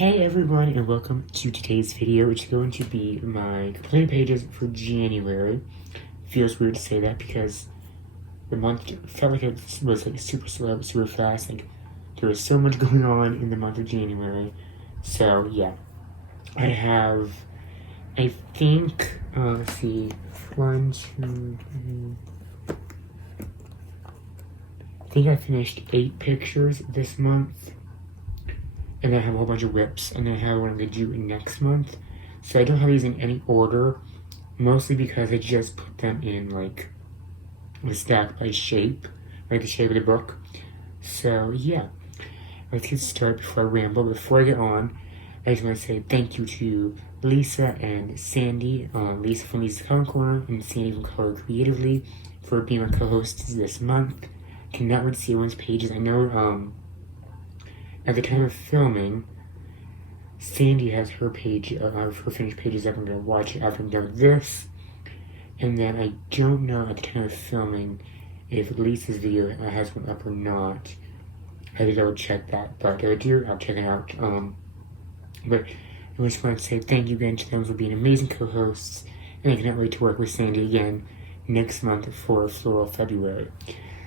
Hey everyone, and welcome to today's video, which is going to be my completed pages for January. Feels weird to say that because the month felt like it was like super slow, super fast. Like there was so much going on in the month of January. So yeah, I think, let's see, 1, 2, 3. I think I finished 8 pictures this month. And then I have a whole bunch of whips, and then I have one to do next month. So I don't have these in any order, mostly because I just put them in like a stack by shape, like the shape of the book. So yeah, let's get started before I ramble. Before I get on, I just want to say thank you to Lisa and Sandy, Lisa from Lisa's Color Corner and Sandy from Color Creatively for being my co-hosts this month. Cannot wait to see everyone's pages. I know, at the time of filming, Sandy has her page, her finished pages up. I'm going to watch it after I'm done with this. And then I don't know at the time of filming if Lisa's video has one up or not. I had to double check that, but if I do, I'll check it out. But I just want to say thank you again to them for being amazing co-hosts, and I cannot wait to work with Sandy again next month for Floral February.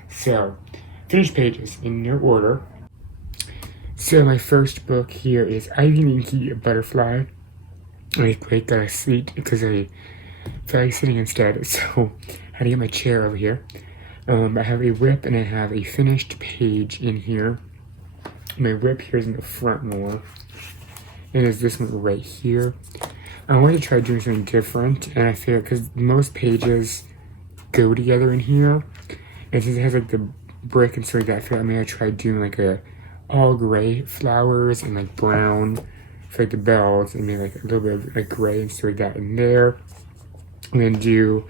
So, finished pages in no order. So my first book here is Ivy Minky Butterfly. I quite got a seat because I felt like sitting instead, so I had to get my chair over here. I have a whip and I have a finished page in here. My whip here is in the front more. And there's this one right here. I wanted to try doing something different, and I figured because most pages go together in here, and since it has like the brick and stuff like that, I figured I'm gonna try doing like a all gray flowers and like brown for like the bells, and maybe like a little bit of like gray and stuff like that in there. And then do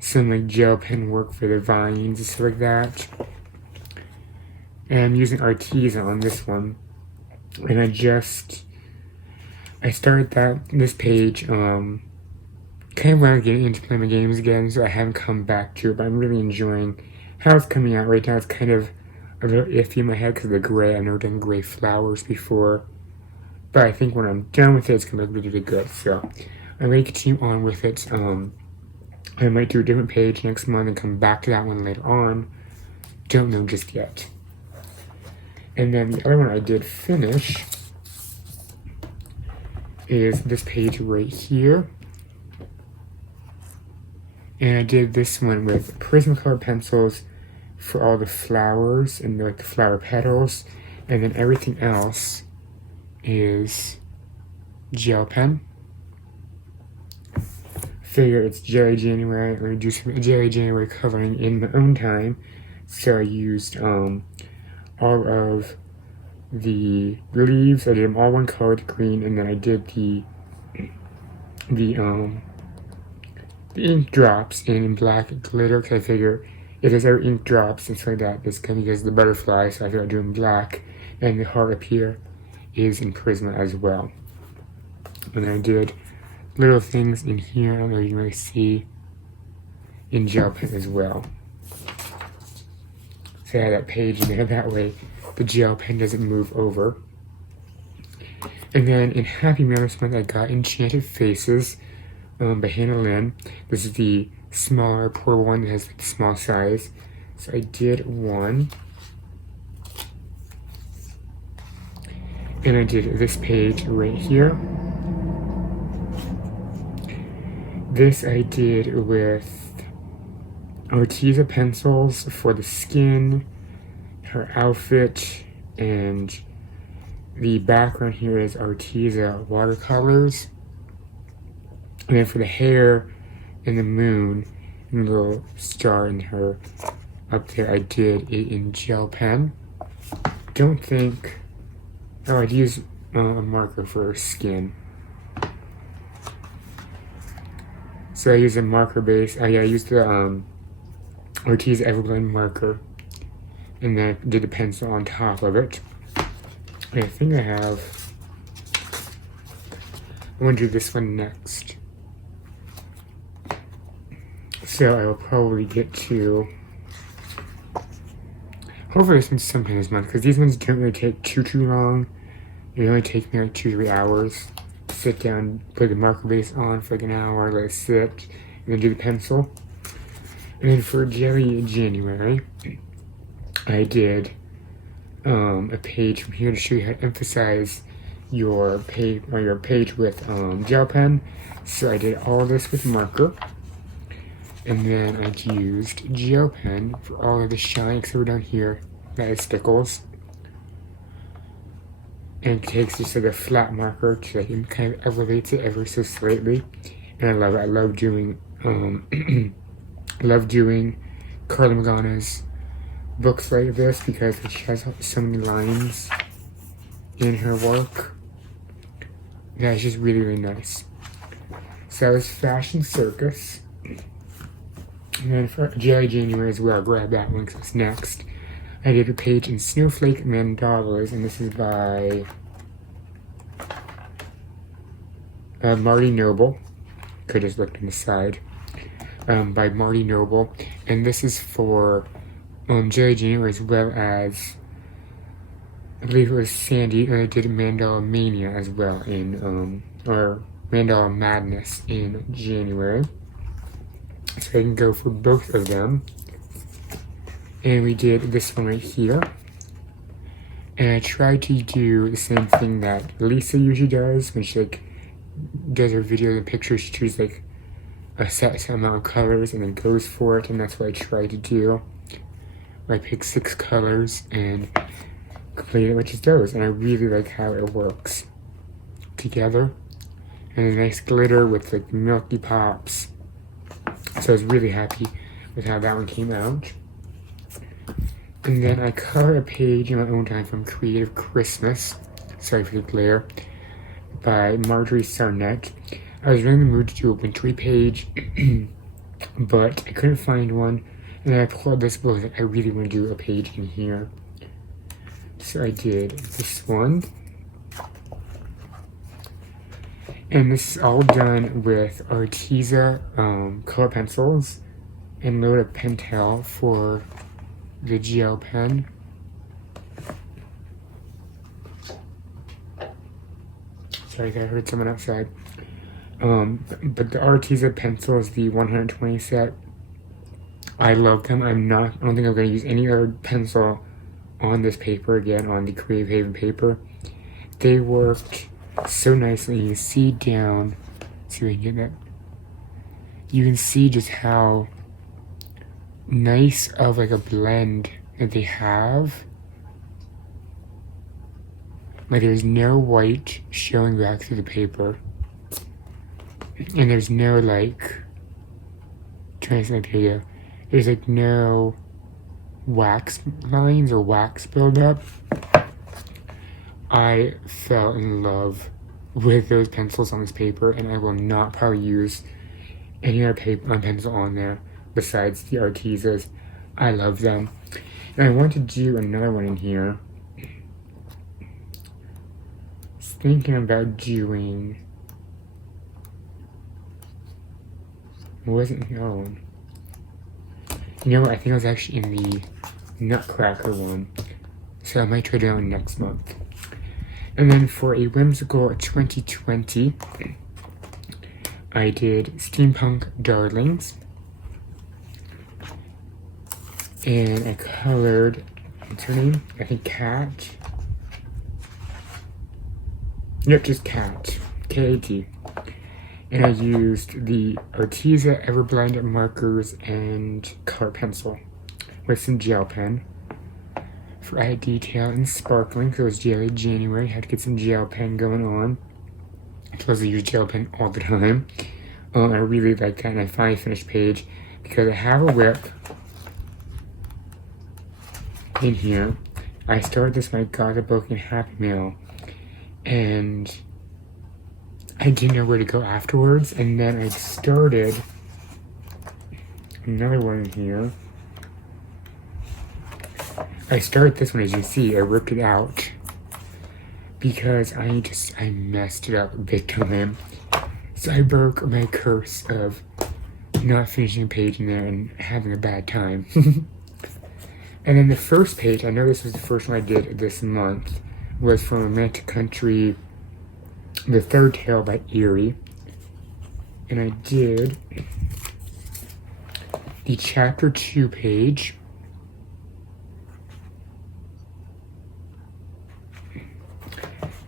some like gel pen work for the vines and stuff like that. And I'm using Arteza on this one. And I started this page kind of when I was getting into playing my games again, so I haven't come back to it, but I'm really enjoying how it's coming out right now. It's kind of a little iffy in my head because of the gray. I've never done gray flowers before, but I think when I'm done with it, it's going to look really, really good. So I'm going to continue on with it. I might do a different page next month and come back to that one later on. Don't know just yet. And then the other one I did finish is this page right here. And I did this one with Prismacolor pencils for all the flowers and like the flower petals, and then everything else is gel pen. Figure it's GellyJanuary. I'm gonna do some GellyJanuary coloring in my own time, so I used all of the leaves. I did them all one color, green, and then I did the ink drops in black glitter, because I figure if there's ever ink drops and stuff like that, it's kind of because of the butterfly, so I figured I'd do in black, and the heart up here is in Prisma as well. And then I did little things in here, I don't know if you can really see, in gel pen as well. So I had that page in there, that way the gel pen doesn't move over. And then in Happy Mail this month, I got Enchanted Faces by Lynn. This is the smaller, poor one that has like the small size. So I did one. And I did this page right here. This I did with Arteza pencils for the skin, her outfit, and the background here is Arteza watercolors. And then for the hair and the moon and the little star in her up there, I did it in gel pen. Don't think... Oh, I'd use a marker for her skin. So I used a marker base. I used the Arteza Everblend marker. And then I did the pencil on top of it. And I think I'm going to do this one next. So I will probably get to Hopefully this one's sometime this month, because these ones don't really take too long It only takes me like 2-3 hours to sit down, put the marker base on for like an hour, let it sit, and then do the pencil. And then for GellyJanuary, I did a page from here to show you how to emphasize your page with gel pen. So I did all this with marker, and then I used gel pen for all of the shine, except for down here, that is stickles. And it takes just like a flat marker to like kind of elevates it ever so slightly, and I love it. I love doing Carla Magana's books like this because she has so many lines in her work. That's just really, really nice. So that was Fashion Circus. And then for GellyJanuary as well, grab that one because it's next. I did a page in Snowflake mandalas, and this is by Marty Noble. Could just look on the side. By Marty Noble, and this is for GellyJanuary as well as I believe it was Sandy, and I did Mandala Mania as well in or Mandala Madness in January. So I can go for both of them. And we did this one right here. And I tried to do the same thing that Lisa usually does when she like does her video and pictures. She chooses like a set amount of colors and then goes for it, and that's what I tried to do. I picked 6 colors and complete it, which is those, and I really like how it works together. And a nice glitter with like milky pops. So I was really happy with how that one came out. And then I color a page in my own time from Creative Christmas, sorry for the glare, by Marjorie Sarnett. I was really in the mood to do a wintry page, but I couldn't find one. And then I pulled this book that I really want to do a page in here. So I did this one. And this is all done with Arteza color pencils and Loda Pentel for the gel pen. Sorry, I heard someone outside. But the Arteza pencils, the 120 set, I love them. I don't think I'm going to use any other pencil on this paper again, on the Creative Haven paper. They worked so nicely. You can see down, see if I can get that. You can see just how nice of like a blend that they have. Like there's no white showing back through the paper. And there's no like, trying to say here, there's like no wax lines or wax buildup. I fell in love with those pencils on this paper, and I will not probably use any other paper pencil on there besides the Artezas. I love them. And I want to do another one in here. I was thinking about doing, wasn't known. You know what, I think I was actually in the Nutcracker one. So I might try that one next month. And then for a whimsical 2020, I did Steampunk Darlings. And I colored, what's her name? I think Cat. Yep, just Cat. K-A-T. And I used the Arteza Everblend markers and color pencil with some gel pen for added detail and sparkling. So it was GellyJanuary. Had to get some gel pen going on. I'm supposed to use gel pen all the time. I really like that, and I finally finished page because I have a whip in here. I started this when I got the book in Happy Mail, and I didn't know where to go afterwards, and then I started another one in here. I started this one, as you see. I ripped it out because I messed it up big time. So I broke my curse of not finishing a page in there and having a bad time. And then the first page, I know this was the first one I did this month, was from Romantic Country, The Third Tale by Erie. And I did the chapter 2 page.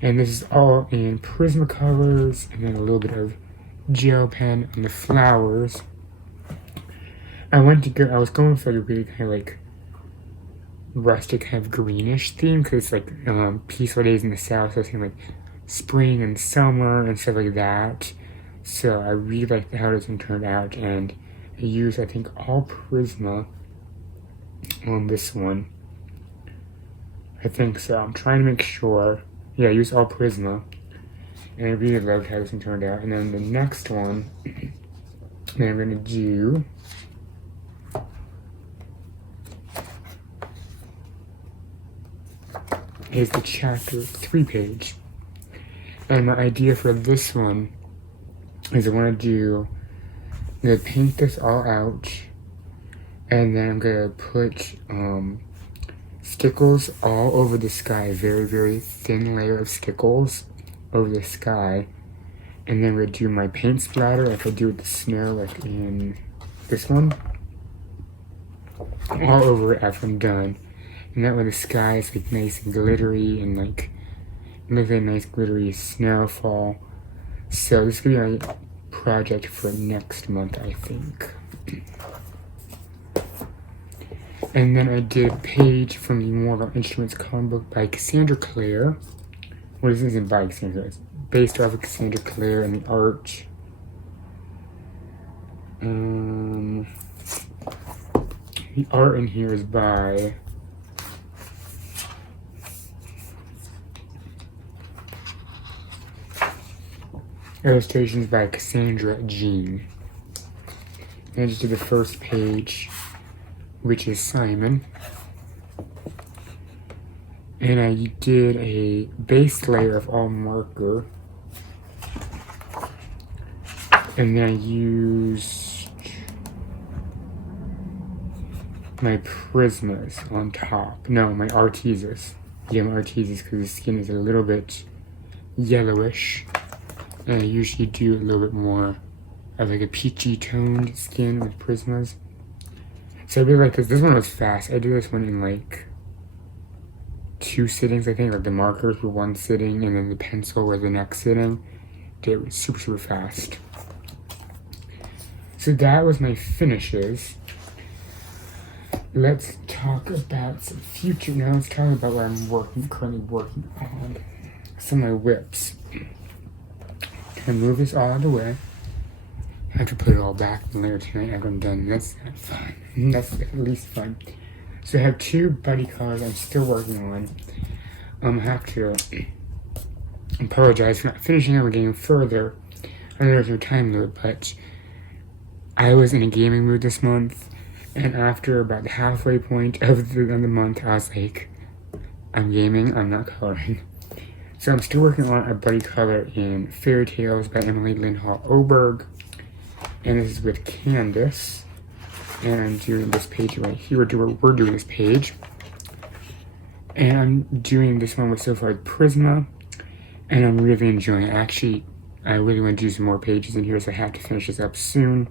And this is all in Prismacolors, and then a little bit of gel pen on the flowers. I was going for the really kind of like rustic, kind of greenish theme, because it's like peaceful days in the south, so it's kind of like spring and summer and stuff like that. So I really like how this one turned out, and I used, I think, all Prisma on this one. I think so. I'm trying to make sure. Yeah, I used all Prisma, and I really loved how this one turned out. And then the next one that I'm going to do is the chapter 3 page. And my idea for this one is I'm going to paint this all out, and then I'm going to put stickles all over the sky, very, very thin layer of stickles over the sky. And then we're going to do my paint splatter like I do with the snow, like in this one, all over it after I'm done. And that way the sky is like nice and glittery, and like it looks like a nice glittery snowfall. So this is going to be my project for next month, I think. And then I did a page from the Mortal Instruments comic book by Cassandra Clare. Well, this isn't by Cassandra, it's based off of Cassandra Clare, and the art. The art in here is by illustrations by Cassandra Jean. And I just did the first page, which is Simon. And I did a base layer of all marker. And then I used my Prismas on top. No, my Artesis. Yeah, my Artesis, because the skin is a little bit yellowish. And I usually do a little bit more of like a peachy toned skin with Prismas. So I really like this. This one was fast. I did this one in like 2 sittings, I think. Like the markers were 1 sitting, and then the pencil was the next sitting. Did it super, super fast. So that was my finishes. Let's talk about some future. Now let's talk about what I'm currently working on. Some of my whips. And move this all out of the way. I have to put it all back later tonight after I'm done. That's not fun. That's at least fun. So I have 2 buddy cards I'm still working on. I have to apologize for not finishing our game further. I know there's no time limit, but I was in a gaming mood this month, and after about the halfway point of the month, I was like, I'm gaming, I'm not coloring. So I'm still working on a buddy color in Fairy Tales by Emily Lynn Hall Oberg. And this is with Candace. And I'm doing this page right here. We're doing this page. And I'm doing this one with so far Prisma. And I'm really enjoying it. Actually, I really want to do some more pages in here, so I have to finish this up soon.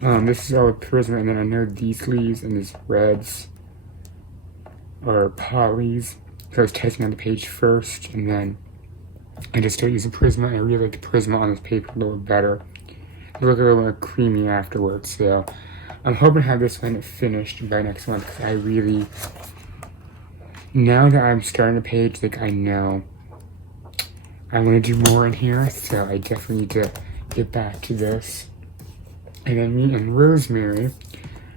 This is all with Prisma, and then I know these leaves and these reds are polys. So I was testing on the page first, and then I just started using Prisma. I really like the Prisma on this paper a little better. It look a little more creamy afterwards, so I'm hoping to have this one finished by next month, because I really, now that I'm starting a page, like I know I want to do more in here, so I definitely need to get back to this. And then me and Rosemary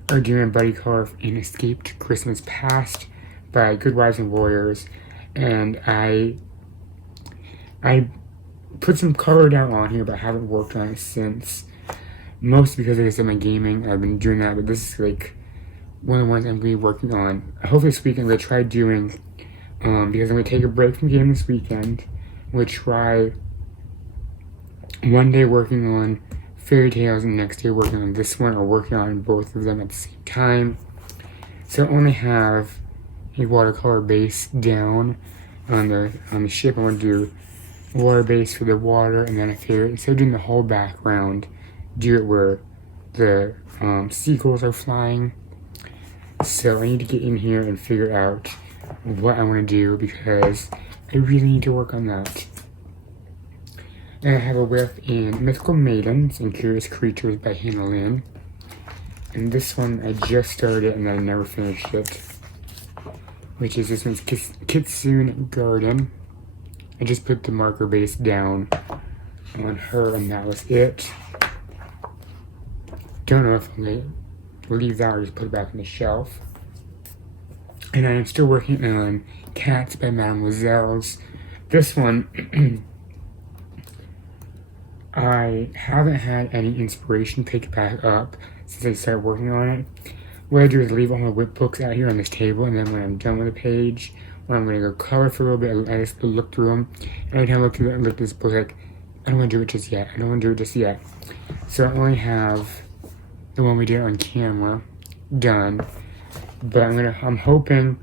are doing a buddy color in Escaped Christmas Past by Good Wives and Warriors, and I put some color down on here, but I haven't worked on it since. Mostly because, like I said, my gaming, I've been doing that, but this is like one of the ones I'm going to be working on. Hopefully this weekend I'm going to try doing, because I'm going to take a break from gaming this weekend. I'm going to try one day working on Fairy Tales and the next day working on this one, or working on both of them at the same time. So I only have a watercolor base down, on the ship. I want to do water base for the water, and then I figured instead of doing the whole background, do it where the seagulls are flying. So I need to get in here and figure out what I want to do because I really need to work on that. And I have a whip in Mythical Maidens and Curious Creatures by Lynn. And this one I just started and then I never finished it. Which is this one's Kitsune Garden. I just put the marker base down on her and that was it. Don't know if I'm going to leave that or just put it back on the shelf. And I am still working on Cats by Mademoiselle's. This one, I haven't had any inspiration picked back up since I started working on it. What I do is leave all my whip books out here on this table, and then when I'm done with a page, when I'm going to go color for a little bit, I just look through them. And every time I look through it, I look at this book like, I don't want to do it just yet. I don't want to do it just yet. So I only have the one we did on camera done. But I'm hoping,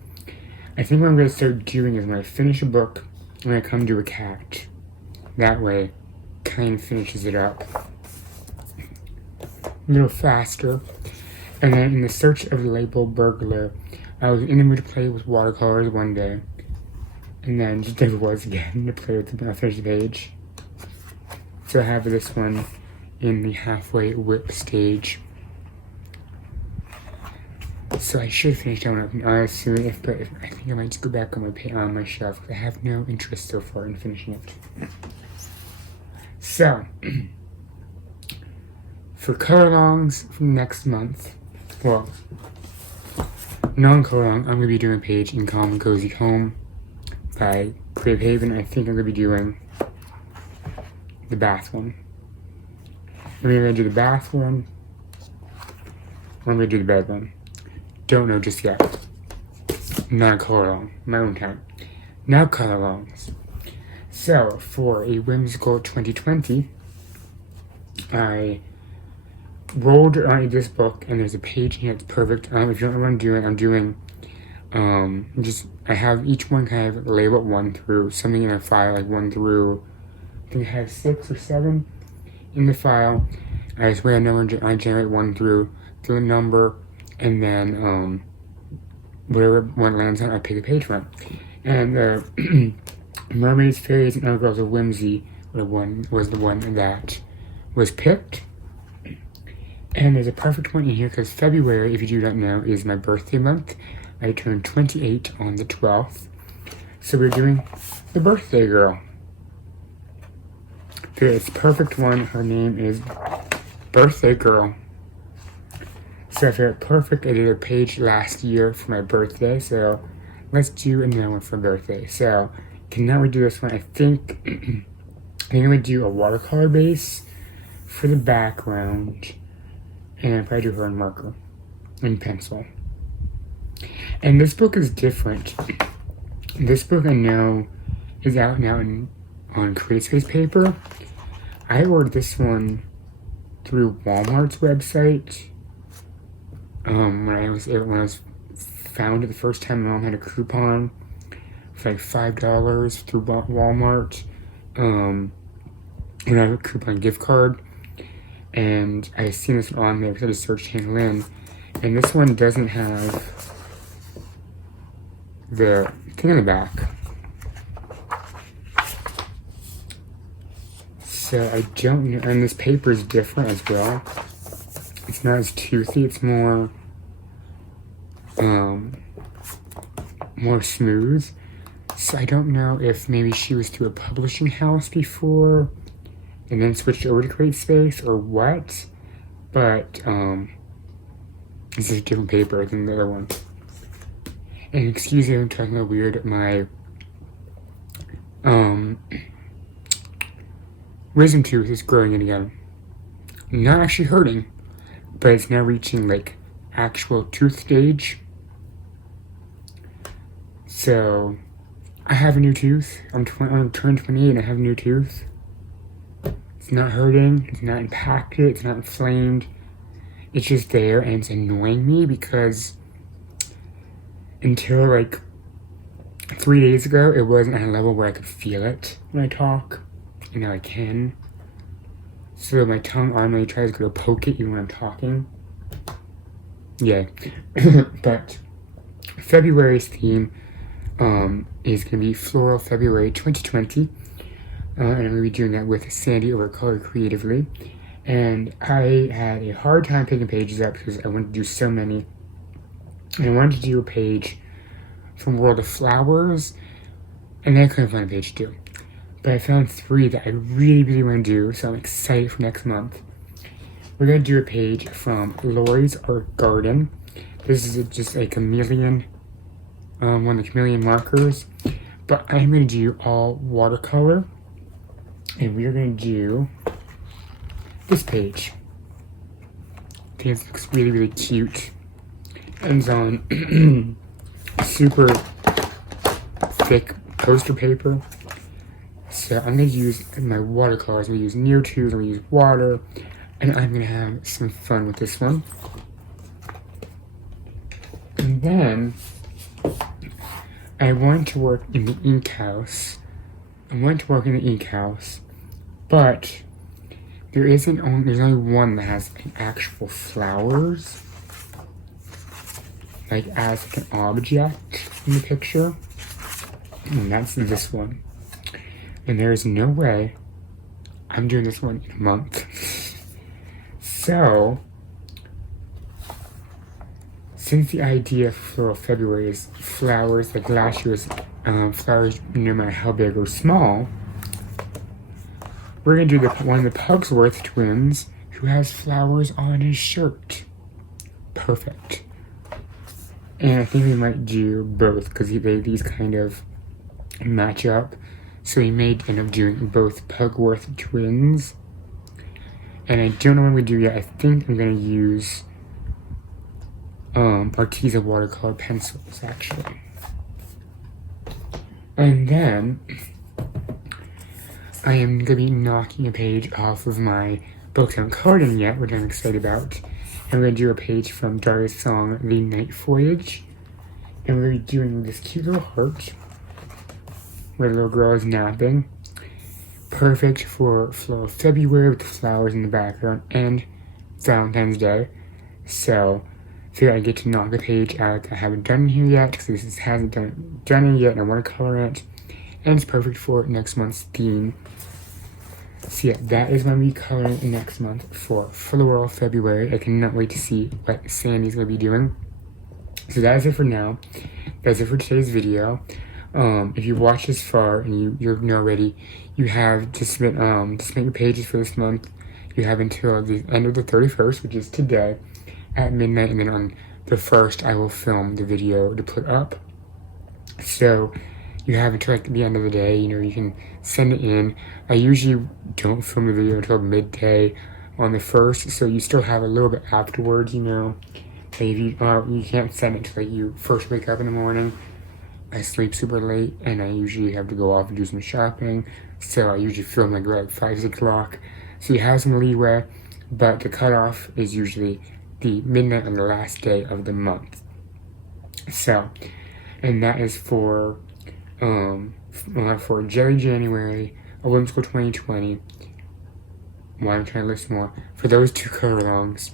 I think what I'm going to start doing is when I finish a book, I'm going to come do a cat. That way, kind of finishes it up a little faster. And then in the search of the label burglar, I was in the mood to play with watercolors one day. And then just never was again to play with the finished page. So I have this one in the halfway whip stage. So I should finish that one up soon, but I think I might just go back on my shelf because I have no interest so far in finishing it. So, for color longs from next month, well, non-color long, I'm going to be doing a page in Calm and Cozy Home by Creative Haven. I think I'm going to be doing the bath one. I'm going to do the bath one, or I'm going to do the bed one. Don't know just yet. Not a color long, my own time. Now color longs. So, for a whimsical 2020, I rolled on this book, and there's a page here that's perfect. If you don't know what I'm doing, I have each one kind of labeled 1 through, something in a file, like 1 through, I think I have 6 or 7 in the file. I just I generate 1 through the number, and then, whatever one lands on, I pick a page from. And the Mermaids, Fairies, and Other Girls of Whimsy was the one that was picked. And there's a perfect one in here because February, if you do not know, is my birthday month. I turned 28 on the 12th. So we're doing the birthday girl. It's a perfect one. Her name is Birthday Girl. So I figured perfect. I did a page last year for my birthday, so let's do another one for birthday. So now we do this one. I think I'm gonna do a watercolor base for the background, and probably do her in marker and pencil. And this book is different. This book I know is out now on CreateSpace paper. I ordered this one through Walmart's website. When I was found it the first time, my mom had a coupon for like $5 through Walmart. And I have a coupon gift card, and I seen this one on there because I just searched Lynn, and this one doesn't have the thing on the back. So I don't know, and this paper is different as well. It's not as toothy, it's more smooth. So I don't know if maybe she was through a publishing house before and then switched over to CreateSpace or what, but this is a different paper than the other one. And excuse me, I'm talking about weird, my wisdom tooth is growing in again. Not actually hurting, but it's now reaching like actual tooth stage. So I have a new tooth. I'm turned 28 and I have a new tooth. It's not hurting, it's not impacted, it's not inflamed. It's just there, and it's annoying me because until like 3 days ago, it wasn't at a level where I could feel it when I talk, and now I can. So my tongue automatically tries to go poke it even when I'm talking. Yeah. But February's theme is going to be Floral February 2020. And I'm going to be doing that with Sandy over Color Creatively. And I had a hard time picking pages up because I wanted to do so many. And I wanted to do a page from World of Flowers, and then I couldn't find a page to do. But I found 3 that I really, really want to do, so I'm excited for next month. We're going to do a page from Lori's Art Garden. This is just a chameleon, one of the chameleon markers. But I'm going to do all watercolor, and we are going to do this page. I think it looks really, really cute. And it's on super thick poster paper. So I'm going to use my watercolors. I'm going to use Neo2s, I'm going to use water, and I'm going to have some fun with this one. And then I want to work in the ink house. But there's only one that has an actual flowers, like as like an object in the picture, and that's this one. And there is no way I'm doing this one in a month. So, since the idea for Floral February is flowers, like last year's flowers, no matter how big or small, we're going to do one of the Pugsworth twins who has flowers on his shirt. Perfect. And I think we might do both because these kind of match up. So we may end up doing both Pugworth twins. And I don't know what we do yet. I think I'm going to use Arteza watercolor pencils, actually. And then I am going to be knocking a page off of my books I haven't colored in yet, which I'm excited about. And we're going to do a page from Daria's song, The Night Voyage. And we're going to be doing this cute little heart where the little girl is napping. Perfect for Floral February with the flowers in the background and Valentine's Day. So, I figure I get to knock a page out I haven't done here yet because this hasn't done it yet and I want to color it. And it's perfect for next month's theme. So yeah, that is when we coloring next month for Floral February. I cannot wait to see what Sandy's going to be doing. So that is it for now. That's it for today's video. If you watched this far and you're now ready, you have to submit your pages for this month. You have until the end of the 31st, which is today, at midnight, and then on the 1st, I will film the video to put up. So you have until like the end of the day. You can send it in. I usually don't film the video until midday on the 1st, so you still have a little bit afterwards. Maybe you can't send it until you first wake up in the morning. I sleep super late, and I usually have to go off and do some shopping, so I usually film like around 5, 6 o'clock. So you have some leeway, but the cutoff is usually the midnight on the last day of the month. So, and that is for GellyJanuary, a Whimsical 2020. Why I'm trying to list more for those 2 color alongs.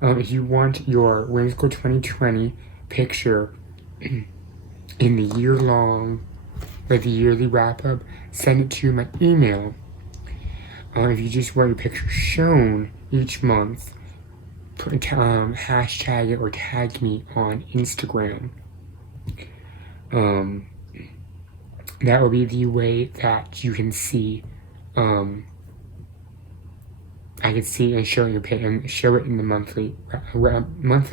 If you want your Whimsical 2020 picture in the year-long, like the yearly wrap-up, send it to my email. If you just want your picture shown each month, hashtag it or tag me on Instagram. That will be the way that you can see, I can see and show your page and show it in the monthly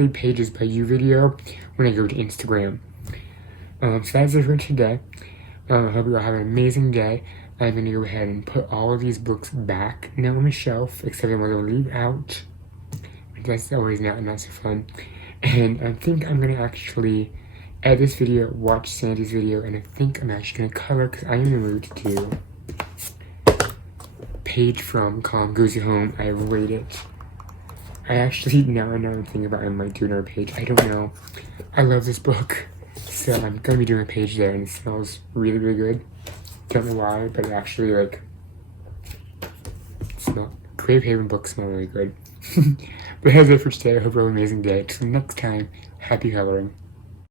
pages by you video when I go to Instagram. So that's it for today. I hope you all have an amazing day. I'm going to go ahead and put all of these books back now on the shelf, except I'm going to leave out. That's always not so fun. And I think I'm going to actually edit this video, watch Sandy's video, and I think I'm actually going to color because I'm in the mood to do page from Calm Goosey Home. I rate it. I actually now I know the thing about I might do another page. I don't know. I love this book So I'm gonna be doing a page there, and it smells really, really good. Don't know why, but it actually like Creative Haven books smell really good. But that's it for today. I hope you have an amazing day. Till next time, happy coloring.